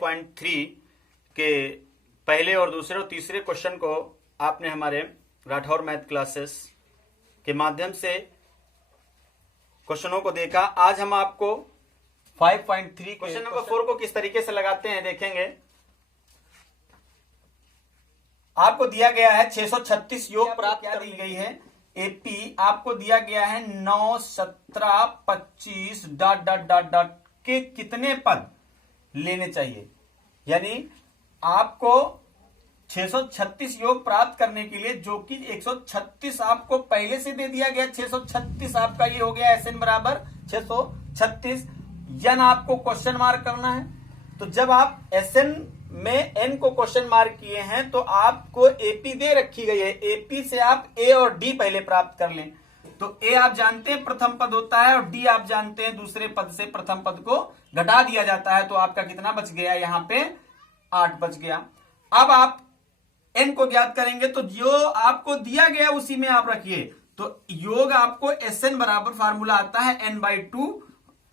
5.3 के पहले और दूसरे और तीसरे क्वेश्चन को आपने हमारे राठौर मैथ क्लासेस के माध्यम से क्वेश्चनों को देखा। आज हम आपको 5.3 क्वेश्चन नंबर 4 को किस तरीके से लगाते हैं देखेंगे। आपको दिया गया है 636 योग प्राप्त कर दी गई है। एपी आपको दिया गया है 9, 17, 25 ... के कितने पद लेने चाहिए, यानी आपको 636 योग प्राप्त करने के लिए, जो कि 136 आपको पहले से दे दिया गया, 636 आपका ये हो गया SN बराबर 636। यन आपको क्वेश्चन मार्क करना है। तो जब आप SN में n को क्वेश्चन मार्क किए हैं तो आपको AP दे रखी गई है। AP से आप A और D पहले प्राप्त कर लें। तो A आप जानते हैं प्रथम पद होता है और D आप जानते हैं दूसरे पद से प्रथम पद को घटा दिया जाता है। तो आपका कितना बच गया, यहां पे 8 बच गया। अब आप n को ज्ञात करेंगे तो जो आपको दिया गया उसी में आप रखिए। तो योग आपको SN बराबर फार्मूला आता है n/2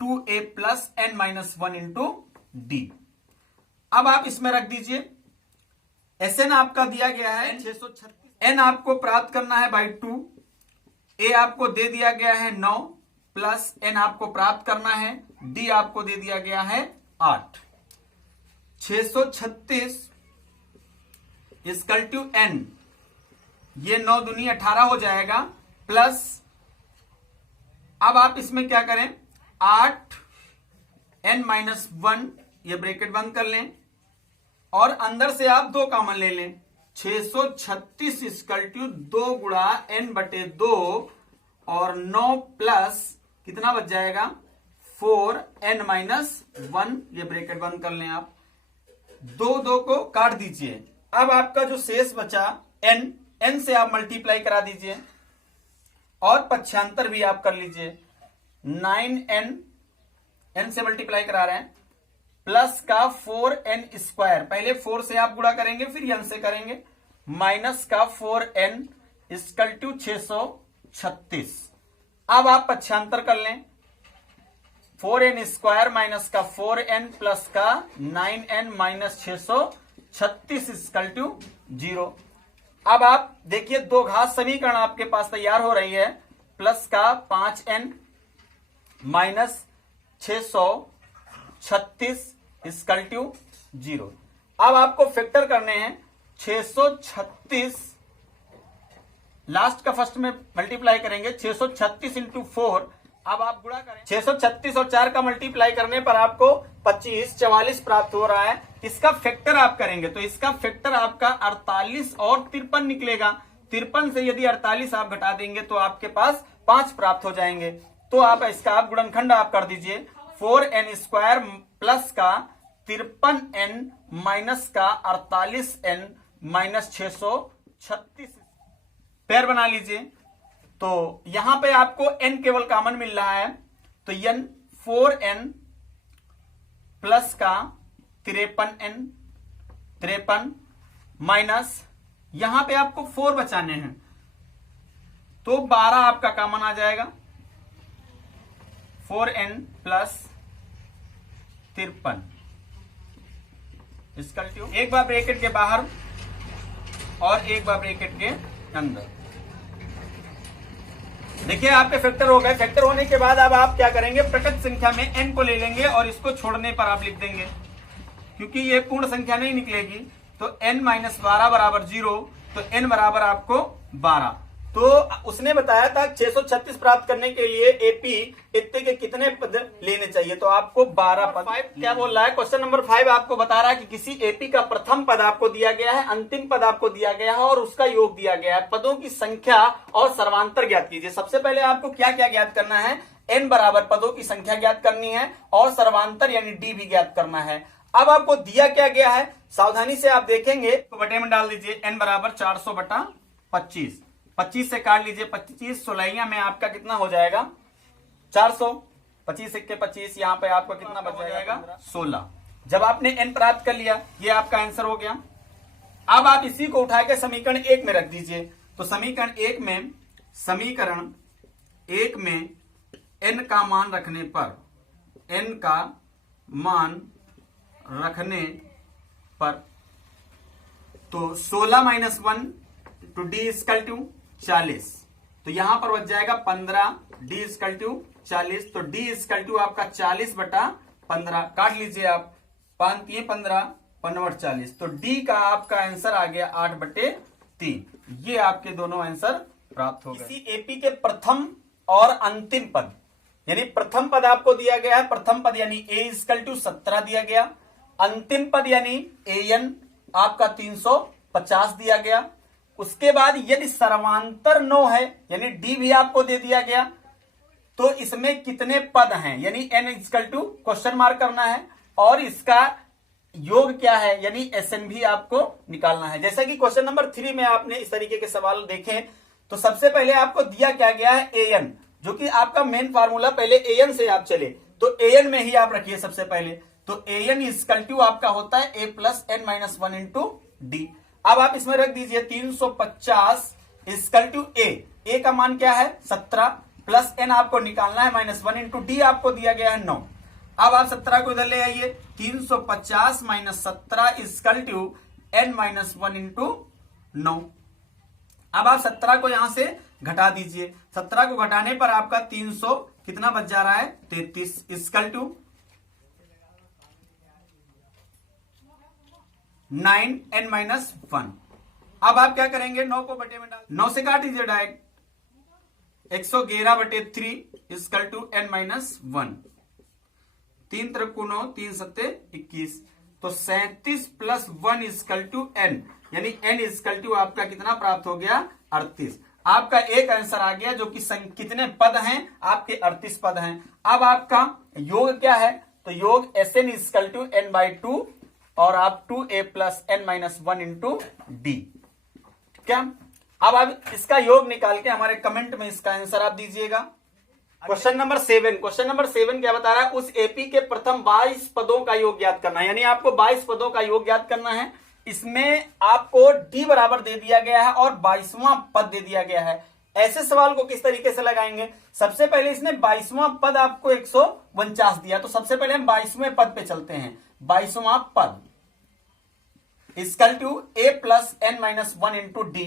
2A plus n-1 into D। अब आप इसमें रख दीजिए। SN आपका दिया गया है 636, n आपको प्राप्त करना है बाई 2, A आपको दे दिया गया है 9 प्लस n आपको प्राप्त करना है, D आपको दे दिया गया है 8। 636 इक्वल टू n, ये 9 दूनी 18 हो जाएगा, प्लस अब आप इसमें क्या करें, 8 n-1, ये ब्रैकेट बंद कर लें और अंदर से आप 2 कॉमन ले लें। 636 इक्वल टू 2 गुणा n/2 और 9 प्लस कितना बच जाएगा 4n-1, ये ब्रैकेट बंद कर लें आप। 2 को काट दीजिए। अब आपका जो शेष बचा n से आप मल्टीप्लाई करा दीजिए और पक्षांतर भी आप कर लीजिए। 9n से मल्टीप्लाई करा रहे हैं, प्लस का 4n², पहले 4 से आप गुणा करेंगे फिर n से करेंगे, माइनस का 4n इक्वल टू 636। अब आप पक्षांतर कर लें, 4n² माइनस का 4n प्लस का 9n माइनस 636 इक्वल टू 0। अब आप देखिए 2 घात समीकरण आपके पास तैयार हो रही है। प्लस का 5n माइनस 636 इक्वल टू 0। अब आपको फैक्टर करने हैं। 636 लास्ट का फर्स्ट में मल्टीप्लाई करेंगे, 636 इंटू 4। अब आप गुणा करें, 636 और 4 का मल्टीप्लाई करने पर आपको 25 44 प्राप्त हो रहा है। इसका फैक्टर आप करेंगे तो इसका फैक्टर आपका 48 और 53 निकलेगा। 53 से यदि 48 आप घटा देंगे तो आपके पास 5 प्राप्त हो जाएंगे। तो आप इसका आप गुणनखंड आप कर दीजिए, 4n² प्लस का 53n माइनस का 48n माइनस 636 पेयर बना लीजिए। तो यहां पे आपको n केवल कॉमन मिल रहा है, तो n 4n प्लस का 53 माइनस यहां पे आपको 4 बचाने हैं तो 12 आपका कॉमन आ जाएगा। 4n प्लस 53 इक्वल टू, एक बार ब्रैकेट के बाहर और एक बार ब्रैकेट के अंदर। देखिए आपके फैक्टर हो गए। फैक्टर होने के बाद अब आप क्या करेंगे, प्रकृत संख्या में n को ले लेंगे और इसको छोड़ने पर आप लिख देंगे, क्योंकि ये पूर्ण संख्या नहीं निकलेगी। तो n-12 बराबर 0, तो n बराबर आपको 12। तो उसने बताया था 636 प्राप्त करने के लिए एपी इतने के कितने पद लेने चाहिए, तो आपको 12 पद। 5 क्या बोल रहा है, क्वेश्चन नंबर 5 आपको बता रहा है कि किसी एपी का प्रथम पद आपको दिया गया है, अंतिम पद आपको दिया गया है और उसका योग दिया गया है। पदों की संख्या और सर्वांतर ज्ञात कीजिए। सबसे पहले आपको क्या क्या ज्ञात करना है, n बराबर पदों की संख्या ज्ञात करनी है और सर्वांतर यानी d भी ज्ञात करना है। अब आपको दिया क्या गया है, सावधानी से आप देखेंगे तो बटे में डाल दीजिए। n बराबर 400/25, 25 से काट लीजिए, 25 16 में आपका कितना हो जाएगा 400, 25 सिक्के 25, यहाँ पे आपको कितना बच जाएगा 16। जब आपने n प्राप्त कर लिया, ये आपका आंसर हो गया। अब आप इसी को उठा के समीकरण 1 में रख दीजिए। तो समीकरण 1 में n का मान रखने पर, n का मान रखने पर, तो 16 minus 1 two d equal to 40, तो यहां पर बच जाएगा 15, डी इक्वल टू 40, तो डी इक्वल टू आपका 40/15, काट लीजिए आप, 5×3 = 15, 40, तो डी का आपका आंसर आ गया 8/3। ये आपके दोनों आंसर प्राप्त हो गए। इसी एपी के प्रथम और अंतिम पद, यानी प्रथम पद आपको दिया गया है, प्रथम पद यानी ए इक्वल टू 17 दिया गया, अंतिम पद यानी एन आपका 350 दिया गया। उसके बाद यदि सर्वांतर 9 है, यानी डी भी आपको दे दिया गया, तो इसमें कितने पद हैं, यानी n equal to question mark करना है, और इसका योग क्या है, यानी एसएन भी आपको निकालना है। जैसा कि क्वेश्चन नंबर 3 में आपने इस तरीके के सवाल देखे, तो सबसे पहले आपको दिया क्या गया है, एएन, जो कि आपका मेन फार्मूला, पहले एएन से आप चले, तो एएन में ही आप रखिए सबसे पहले, तो एएन इक्वल टू आपका होता है a plus n minus 1 into d. अब आप इसमें रख दीजिए 350 इक्वल टू ए का मान क्या है 17, प्लस एन आपको निकालना है -1 इंटू डी आपको दिया गया है 9। अब आप 17 को इधर ले आइए, 350 minus 17 equal to n minus 1 into 9। अब आप 17 को यहां से घटा दीजिए, 17 को घटाने पर आपका 300 कितना बच जा रहा है 33 इक्वल टू 9n माइनस 1। अब आप क्या करेंगे, 9 को बटे में डाल, 9 से काट दीजिए direct, 111/3 equal to n minus 1, 3 × 9 3 × 21, तो 37 प्लस 1 इक्वल टू n, यानी n इक्वल टू आपका कितना प्राप्त हो गया 38। आपका एक आंसर आ गया, जो कि कितने पद हैं आपके 38 पद हैं। अब आपका योग क्या है, तो योग Sn इक्वल टू n/2 और आप 2a plus n minus 1 into D. क्या, अब आप इसका योग निकाल के हमारे कमेंट में इसका आंसर आप दीजिएगा। क्वेश्चन नंबर 7 क्या बता रहा है, उस एपी के प्रथम 22 पदों का योग ज्ञात करना है, यानी आपको 22 पदों का योग ज्ञात करना है। इसमें आपको डी बराबर दे दिया गया है और 22वां पद दे दिया गया है। ऐसे सवाल को किस तरीके से लगाएंगे, सबसे पहले इसने 22वां पद आपको 149 दिया, तो सबसे पहले हम 22वें पद पे चलते हैं। 22वां पद equal to a plus n minus 1 into d.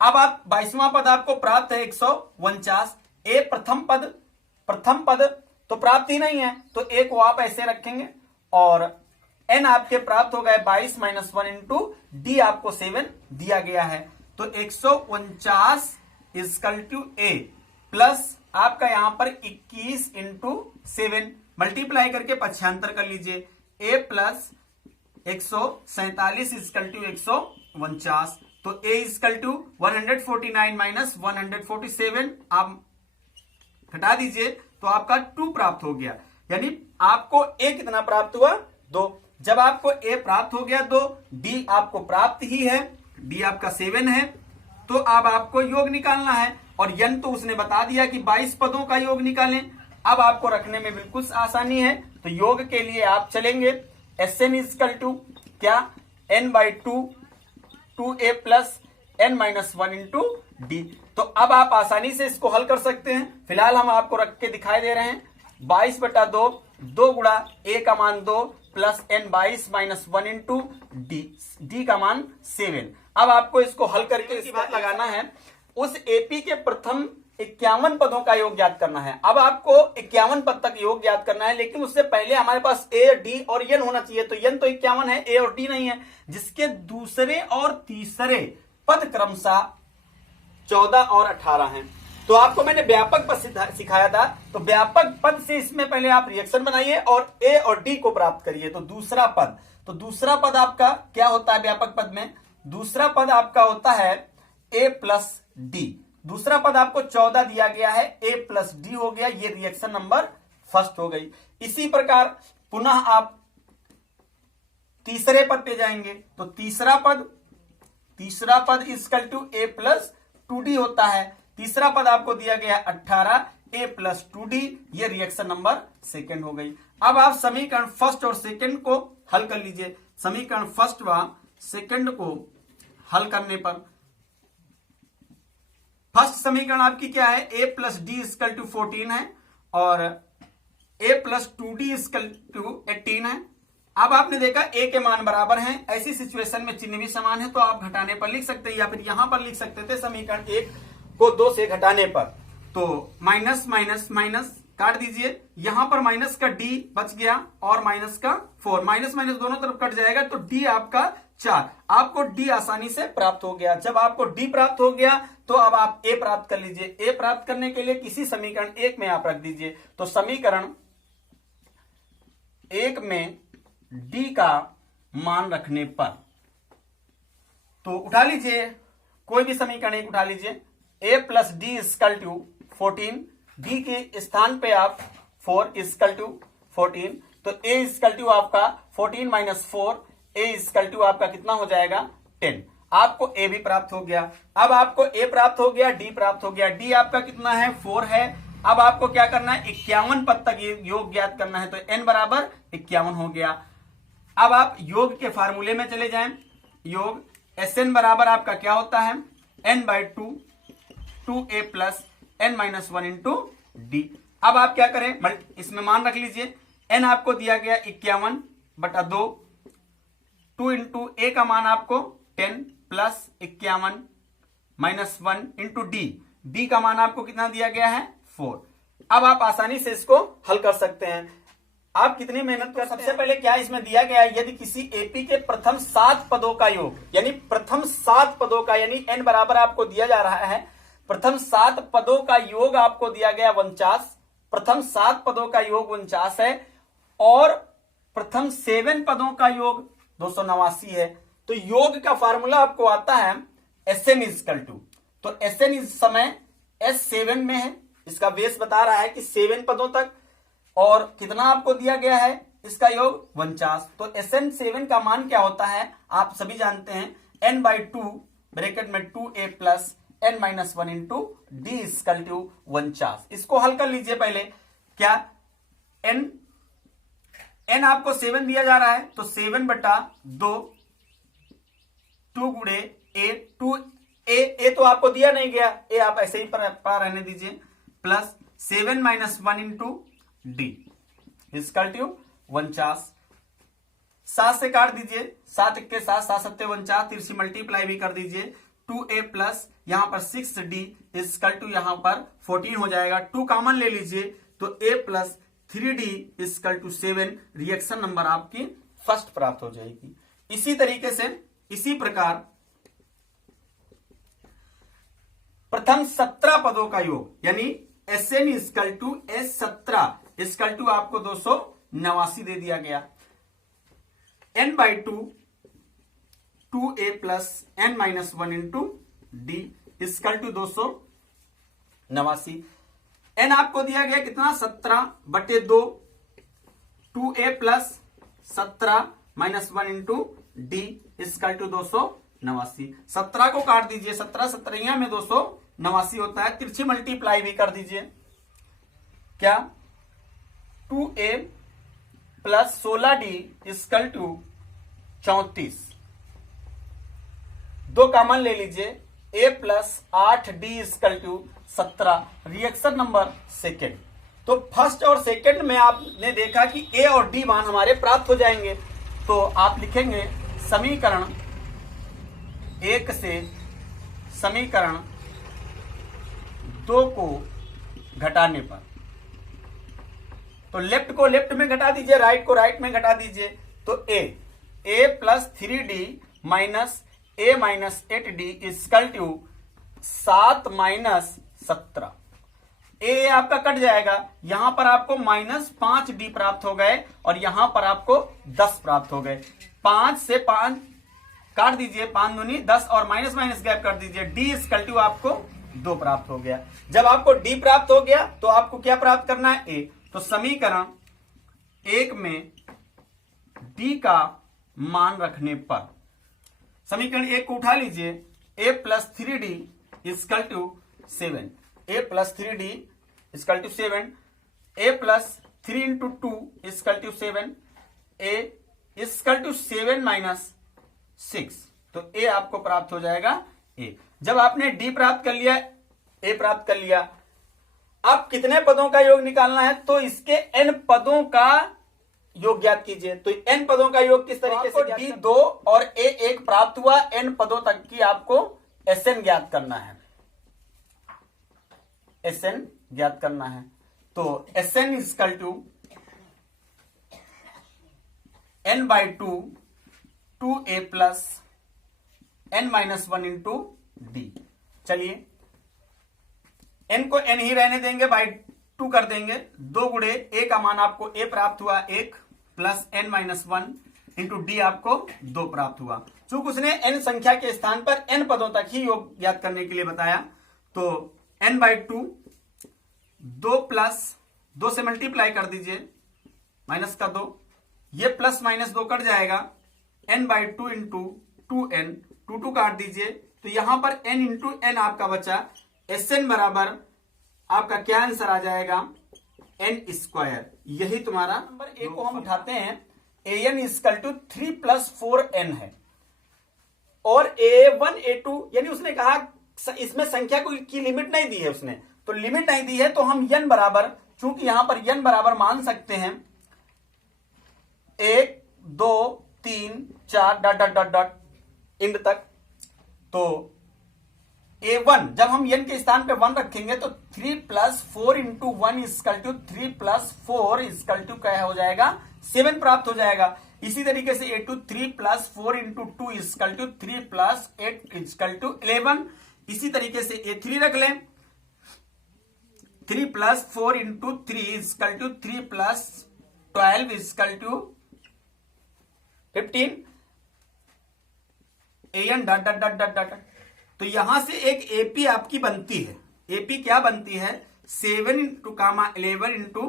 अब आप 22वां पद आपको प्राप्त है 149, ए प्रथम पद तो प्राप्त ही नहीं है, तो ए को आप ऐसे रखेंगे, और एन आपके प्राप्त हो गए 22 माइनस 1 इंटू डी आपको 7 दिया गया है, तो 149 इक्वल टू ए प्लस आपका यहां पर 21 इंटू 7 मल्टीप्लाई करके पक्षांतर कर लीजिए, ए प्लस 147 इक्वल टू 149, तो ए इक्वल टू 149 माइनस 147 आप घटा दीजिए, तो आपका 2 प्राप्त हो गया, यानी आपको ए कितना प्राप्त हुआ 2। जब आपको ए प्राप्त हो गया 2, डी आपको प्राप्त ही है, डी आपका 7 है, तो अब आपको योग निकालना है, और यन तो उसने बता दिया कि 22 पदों का योग निकालें। अब आपको रखने में बिल्कुल आसानी है, तो योग के लिए आप चलेंगे Sn इक्वल टू क्या n/2 2a plus n minus 1 into D. तो अब आप आसानी से इसको हल कर सकते हैं। फिलहाल हम आपको रख के दिखाई दे रहे हैं, 22/2 2 गुणा a का मान 2 plus n 22 minus 1 into D का मान 7। अब आपको इसको हल करके इस बात लगाना है, उस एपी के प्रथम 51 पदों का योग ज्ञात करना है। अब आपको 51 पद तक योग ज्ञात करना है, लेकिन उससे पहले हमारे पास ए, डी और एन होना चाहिए, तो एन तो 51 है, ए और डी नहीं है, जिसके दूसरे और तीसरे पद क्रमशः 14 और 18 हैं। तो आपको मैंने व्यापक पद सिखाया था, तो व्यापक पद से इसमें पहले आप रिएक्शन बनाइए और ए और डी को प्राप्त करिए। तो दूसरा पद आपका क्या होता है व्यापक पद में, दूसरा पद आपका होता है ए प्लस डी। दूसरा पद आपको 14 दिया गया है, ए प्लस डी हो गया, ये रिएक्शन नंबर फर्स्ट हो गई। इसी प्रकार पुनः आप तीसरे पद पे जाएंगे, तो तीसरा पद equal to a plus 2d होता है। तीसरा पद आपको दिया गया 18, ए प्लस 2d, ये रिएक्शन नंबर सेकंड हो गई। अब आप समीकरण फर्स्ट और सेकंड को हल कर लीजिए। समीकरण फर्स्ट व सेकंड को हल करने पर फर्स्ट समीकरण आपकी क्या है, a plus d equal to 14 है, और a plus 2d equal to 18 है। अब आपने देखा ए के मान बराबर हैं, ऐसी सिचुएशन में चिन्ह भी समान है तो आप घटाने पर लिख सकते हैं, या फिर यहां पर लिख सकते थे समीकरण 1 को 2 से घटाने पर। तो माइनस माइनस माइनस काट दीजिए, यहां पर माइनस का डी बच गया और माइनस का 4, माइनस माइनस दोनों तरफ कट जाएगा तो डी आपका 4। आपको डी आसानी से प्राप्त हो गया। जब आपको डी प्राप्त हो गया तो अब आप ए प्राप्त कर लीजिए। ए प्राप्त करने के लिए किसी समीकरण 1 में आप रख दीजिए। तो समीकरण 1 में डी का मान रखने पर, तो उठा लीजिए कोई भी समीकरण 1 उठा लीजिए। A plus d equal to 14, d के स्थान पे आप 4 इक्वल टू 14, तो ए इक्वल टू आपका 14 माइनस 4, ए इक्वल टू आपका कितना हो जाएगा 10। आपको ए भी प्राप्त हो गया। अब आपको ए प्राप्त हो गया, डी प्राप्त हो गया। डी आपका कितना है 4 है। अब आपको क्या करना है 51 पद तक योग ज्ञात करना है, तो n बराबर 51 हो गया। अब आप योग के फार्मूले में चले जाएं। योग Sn बराबर आपका क्या होता है n/2 2a plus n minus 1 into d. अब आप क्या करें, इसमें मान रख लीजिए n आपको दिया गया 51/2, 2 इंटू ए का मान आपको 10 प्लस 51 माइनस 1 इंटू डी का मान आपको कितना दिया गया है 4। अब आप आसानी से इसको हल कर सकते हैं। आप कितनी मेहनत कर, सबसे पहले क्या इसमें दिया गया है, यदि किसी एपी के प्रथम 7 पदों का योग, यानी प्रथम 7 पदों का, यानी n बराबर आपको दिया जा रहा है, प्रथम 7 पदों का योग आपको दिया गया 49, प्रथम 7 पदों का योग 49 है और प्रथम 7 पदों का योग 289 है। तो योग का फार्मूला आपको आता है Sn इक्वल टू, तो Sn इस समय S7 में है, इसका बेस बता रहा है कि 7 पदों तक, और कितना आपको दिया गया है इसका योग 49। तो Sn7 का मान क्या होता है आप सभी जानते हैं, n/2 ब्रैकेट में 2a plus n minus 1 into d equal to 49। इसको हल कर लीजिए पहले। क्या n आपको 7 दिया जा रहा है, तो 7/2 2 गुणे a, 2a तो आपको दिया नहीं गया, ए आप ऐसे ही पड़ा रहने दीजिए, plus 7 minus 1 into d equal to 49। 7 से काट दीजिए, 7 के साथ 7 7 49, तिरछी मल्टीप्लाई भी कर दीजिए। 2a प्लस यहां पर 6d इक्वल टू यहां पर 14 हो जाएगा। 2 कॉमन ले लीजिए तो a plus 3d equal to 7, reaction number आपकी फर्स्ट प्राप्त हो जाएगी। इसी तरीके से इसी प्रकार प्रथम 17 पदों का योग, यानी Sn equal to S17 equal to आपको 289 दे दिया गया। n/2 2a plus n minus 1 into d equal to 289। n आपको दिया गया कितना 17/2, 2a plus 17 minus 1 into d equal to 289। 17 को काट दीजिए, 17 17 में 289 होता है, तिरछी मल्टीप्लाई भी कर दीजिए। क्या 2a plus 16d equal to 34, 2 common ले लीजिए, a plus 8d equal to 17, reaction number second. तो फर्स्ट और सेकेंड में आपने देखा कि a और d मान हमारे प्राप्त हो जाएंगे। तो आप लिखेंगे समीकरण 1 से समीकरण 2 को घटाने पर, तो लेफ्ट को लेफ्ट में घटा दीजिए, राइट को राइट में घटा दीजिए। तो a plus 3d minus a minus 8d equal to 7 minus 17। A आपका कट जाएगा, यहां पर आपको माइनस 5d प्राप्त हो गए और यहां पर आपको 10 प्राप्त हो गए। 5 से 5 काट दीजिए, 5 दूनी 10 और माइनस माइनस गैप कर दीजिए, डी इक्वल टू आपको 2 प्राप्त हो गया। जब आपको डी प्राप्त हो गया तो आपको क्या प्राप्त करना है ए। तो समीकरण 1 में डी का मान रखने पर, समीकरण 1 को उठा लीजिए, a plus 3d equal to 7, a plus 3d equal to 7, a plus 3 into 2 equal to 7, a equal to 7 minus 6, तो a आपको प्राप्त हो जाएगा a। जब आपने d प्राप्त कर लिया, a प्राप्त कर लिया, अब कितने पदों का योग निकालना है, तो इसके n पदों का योग ज्ञात कीजिए। तो एन पदों का योग किस तरीके से डी 2 और ए 1 प्राप्त हुआ। एन पदों तक की आपको एस एन ज्ञात करना है, एस एन ज्ञात करना है। तो s n equal to n by two a plus n minus 1 into d. चलिए एन को एन ही रहने देंगे, बाई 2 कर देंगे। 2 गुणे ए का मान आपको ए प्राप्त हुआ 1 plus n minus 1 into d आपको 2 प्राप्त हुआ। चूंकि उसने एन संख्या के स्थान पर एन पदों तक ही योग ज्ञात करने के लिए बताया, तो एन बाई 2 प्लस 2 से मल्टीप्लाई कर दीजिए, माइनस का 2, ये प्लस माइनस 2 कट जाएगा। एन बाई 2 इंटू 2n, 2 काट दीजिए, तो यहां पर n इंटू एन आपका बचा। एस एन बराबर आपका क्या आंसर आ जाएगा, एन स्क्वायर। यही तुम्हारा नंबर ए को हम उठाते हैं, a n equal to 3 plus 4n है। और A1 A2 यानी उसने कहा इसमें संख्या की लिमिट नहीं दी है उसने, तो लिमिट नहीं दी है तो हम n बराबर, चूंकि यहां पर n बराबर मान सकते हैं 1 2 3 4 dot dot dot dot end तक। तो A1 जब हम n के स्थान पे 1 रखेंगे तो 3 plus 4 into 1 equal to 3 plus 4 equal to क्या हो जाएगा, 7 प्राप्त हो जाएगा। इसी तरीके से A2 3 plus 4 into 2 equal to 3 plus 8 equal to 11। इसी तरीके से A3 रख लें, 3 plus 4 into 3 equal to 3 plus 12 equal to 15। AN dot dot dot dot dot. तो यहां से एक एपी आपकी बनती है। एपी क्या बनती है, 7 इंटू कामा 11 into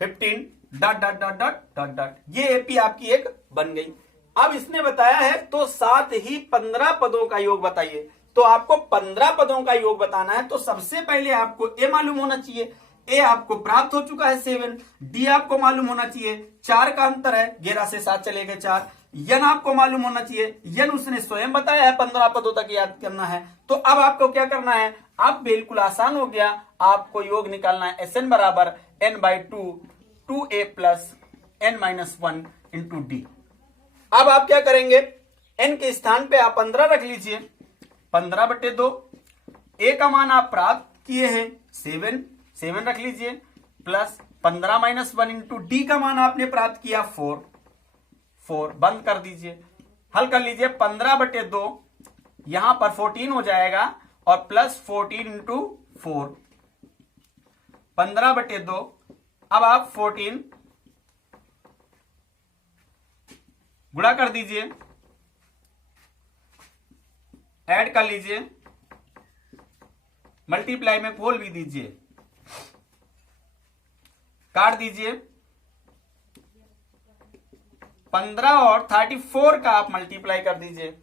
15 dot dot dot dot dot dot. ये एपी आपकी एक बन गई। अब इसने बताया है तो साथ ही 15 पदों का योग बताइए। तो आपको 15 पदों का योग बताना है, तो सबसे पहले आपको ए मालूम होना चाहिए। ए आपको प्राप्त हो चुका है 7, डी आपको मालूम होना चाहिए, 4 का अंतर है, 11 से 7 चले गए 4। यन आपको मालूम होना चाहिए, यन उसने स्वयं बताया है 15 पदों तक याद करना है। तो अब आपको क्या करना है, अब बिल्कुल आसान हो गया, आपको योग निकालना है। एस एन बराबर n by 2 a plus n minus 1 into d. अब आप क्या करेंगे, एन के स्थान पे आप 15 रख लीजिए, 15/2। ए का मान आप प्राप्त किए हैं 7 रख लीजिए, प्लस 15 माइनस 1 इंटू डी का मान आपने प्राप्त किया 4 बंद कर दीजिए, हल कर लीजिए। 15/2 यहां पर 14 हो जाएगा और प्लस 14 इंटू 4, 15/2। अब आप 14 गुणा कर दीजिए, ऐड कर लीजिए, मल्टीप्लाई में खोल भी दीजिए, काट दीजिए। 15 और 34 का आप मल्टीप्लाई कर दीजिए,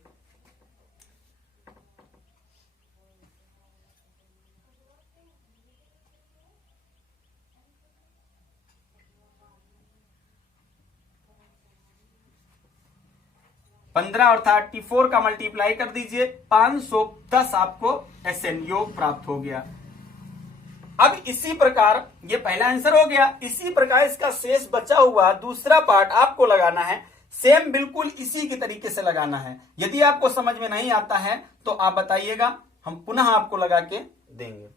पंद्रह और 34 का मल्टीप्लाई कर दीजिए, 510 आपको एसएन योग प्राप्त हो गया। अब इसी प्रकार ये पहला आंसर हो गया। इसी प्रकार इसका शेष बचा हुआ दूसरा पार्ट आपको लगाना है, सेम बिल्कुल इसी के तरीके से लगाना है। यदि आपको समझ में नहीं आता है तो आप बताइएगा, हम पुनः आपको लगा के देंगे।